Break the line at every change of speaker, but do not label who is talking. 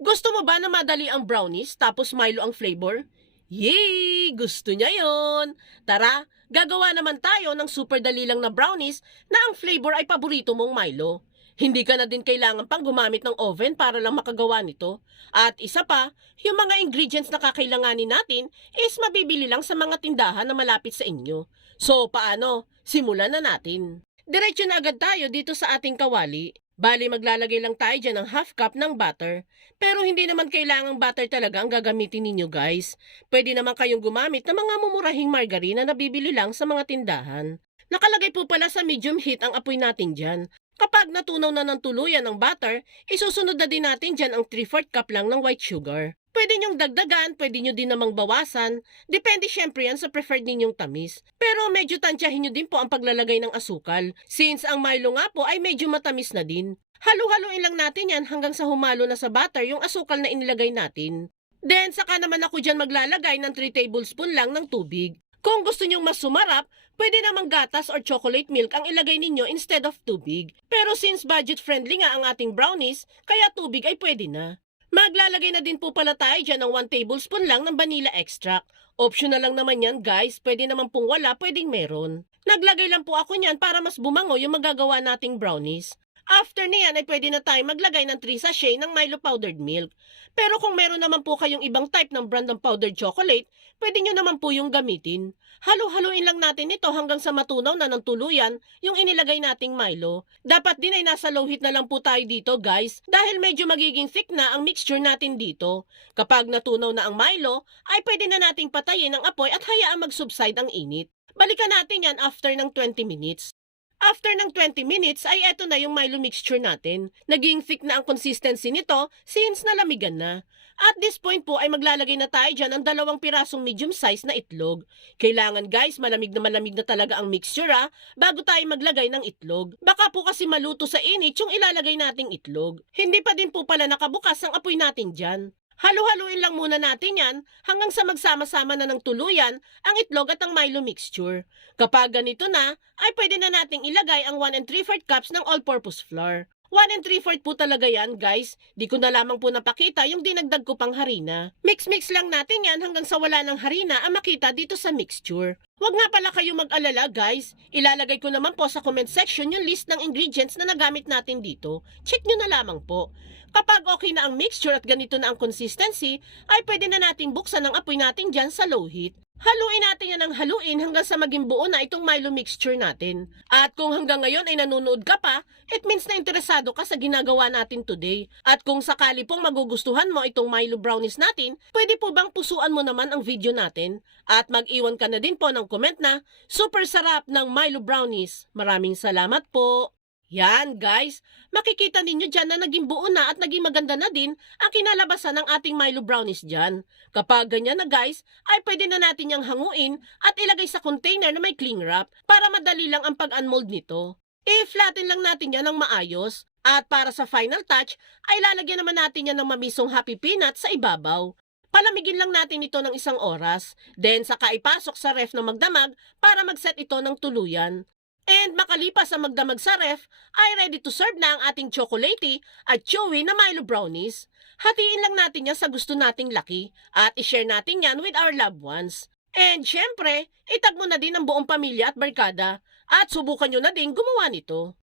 Gusto mo ba na madali ang brownies tapos Milo ang flavor? Yay! Gusto niya yon. Tara, gagawa naman tayo ng super dali lang na brownies na ang flavor ay paborito mong Milo. Hindi ka na din kailangan pang gumamit ng oven para lang makagawa nito. At isa pa, yung mga ingredients na kakailanganin natin is mabibili lang sa mga tindahan na malapit sa inyo. So, paano? Simulan na natin. Diretso na agad tayo dito sa ating kawali. Bali, maglalagay lang tayo dyan ng half cup ng butter. Pero hindi naman kailangang butter talaga ang gagamitin ninyo guys. Pwede naman kayong gumamit ng mga mumurahing margarine na nabibili lang sa mga tindahan. Nakalagay po pala sa medium heat ang apoy natin dyan. Kapag natunaw na ng tuluyan ang butter, isusunod na din natin dyan ang 3-4 cup lang ng white sugar. Pwede nyong dagdagan, pwede nyo din namang bawasan. Depende syempre yan sa preferred ninyong tamis. Pero medyo tansyahin nyo din po ang paglalagay ng asukal. Since ang Milo nga po ay medyo matamis na din. Halo-haloin lang natin yan hanggang sa humalo na sa butter yung asukal na inilagay natin. Then saka naman ako dyan maglalagay ng 3 tablespoon lang ng tubig. Kung gusto nyong mas sumarap, pwede namang gatas or chocolate milk ang ilagay ninyo instead of tubig. Pero since budget friendly nga ang ating brownies, kaya tubig ay pwede na. Maglalagay na din po pala tayo dyan ng 1 tablespoon lang ng vanilla extract. Optional lang naman yan guys, pwede naman pong wala, pwedeng meron. Naglagay lang po ako niyan para mas bumango yung magagawa nating brownies. After niyan ay pwede na tayo maglagay ng 3 sachet ng Milo powdered milk. Pero kung meron naman po kayong ibang type ng brand ng powdered chocolate, pwede nyo naman po yung gamitin. Halo-haloin lang natin ito hanggang sa matunaw na ng tuluyan yung inilagay nating Milo. Dapat din ay nasa low heat na lang po tayo dito guys dahil medyo magiging thick na ang mixture natin dito. Kapag natunaw na ang Milo, ay pwede na nating patayin ang apoy at hayaan mag-subside ang init. Balikan natin yan after ng 20 minutes. After ng 20 minutes ay eto na yung Milo mixture natin. Naging thick na ang consistency nito since nalamigan na. At this point po ay maglalagay na tayo dyan ng dalawang pirasong medium size na itlog. Kailangan guys, malamig na malamig na talaga ang mixture ha, bago tayo maglagay ng itlog. Baka po kasi maluto sa init yung ilalagay nating itlog. Hindi pa din po pala nakabukas ang apoy natin dyan. Halo-haluin lang muna natin yan hanggang sa magsama-sama na ng tuluyan ang itlog at ang Milo mixture. Kapag ganito na, ay pwede na nating ilagay ang 1 and 3 4 cups ng all-purpose flour. 1 and 3 4 po talaga yan, guys. Di ko na lamang po napakita yung dinagdag ko pang harina. Mix-mix lang natin yan hanggang sa wala ng harina ang makita dito sa mixture. Huwag nga pala kayo mag-alala, guys. Ilalagay ko naman po sa comment section yung list ng ingredients na nagamit natin dito. Check nyo na lamang po. Kapag okay na ang mixture at ganito na ang consistency, ay pwede na nating buksan ang apoy natin dyan sa low heat. Haluin natin yan ng haluin hanggang sa maging buo na itong Milo mixture natin. At kung hanggang ngayon ay nanonood ka pa, it means na interesado ka sa ginagawa natin today. At kung sakali pong magugustuhan mo itong Milo brownies natin, pwede po bang pusuan mo naman ang video natin? At mag-iwan ka na din po ng comment na, super sarap ng Milo brownies. Maraming salamat po. Yan guys, makikita ninyo dyan na naging buo na at naging maganda na din ang kinalabasan ng ating Milo brownies dyan. Kapag ganyan na guys, ay pwede na natin yang hanguin at ilagay sa container na may cling wrap para madali lang ang pag-unmold nito. I-flatten lang natin yan ng maayos at para sa final touch ay lalagyan naman natin yan ng mamisong happy peanut sa ibabaw. Palamigin lang natin ito ng isang oras, then saka ipasok sa ref na magdamag para mag-set ito ng tuluyan. And makalipas sa magdamag sa ref, ay ready to serve na ang ating chocolatey at chewy na Milo brownies. Hatiin lang natin yan sa gusto nating laki at ishare natin yan with our loved ones. And syempre, itag mo na din ang buong pamilya at barkada at subukan nyo na din gumawa nito.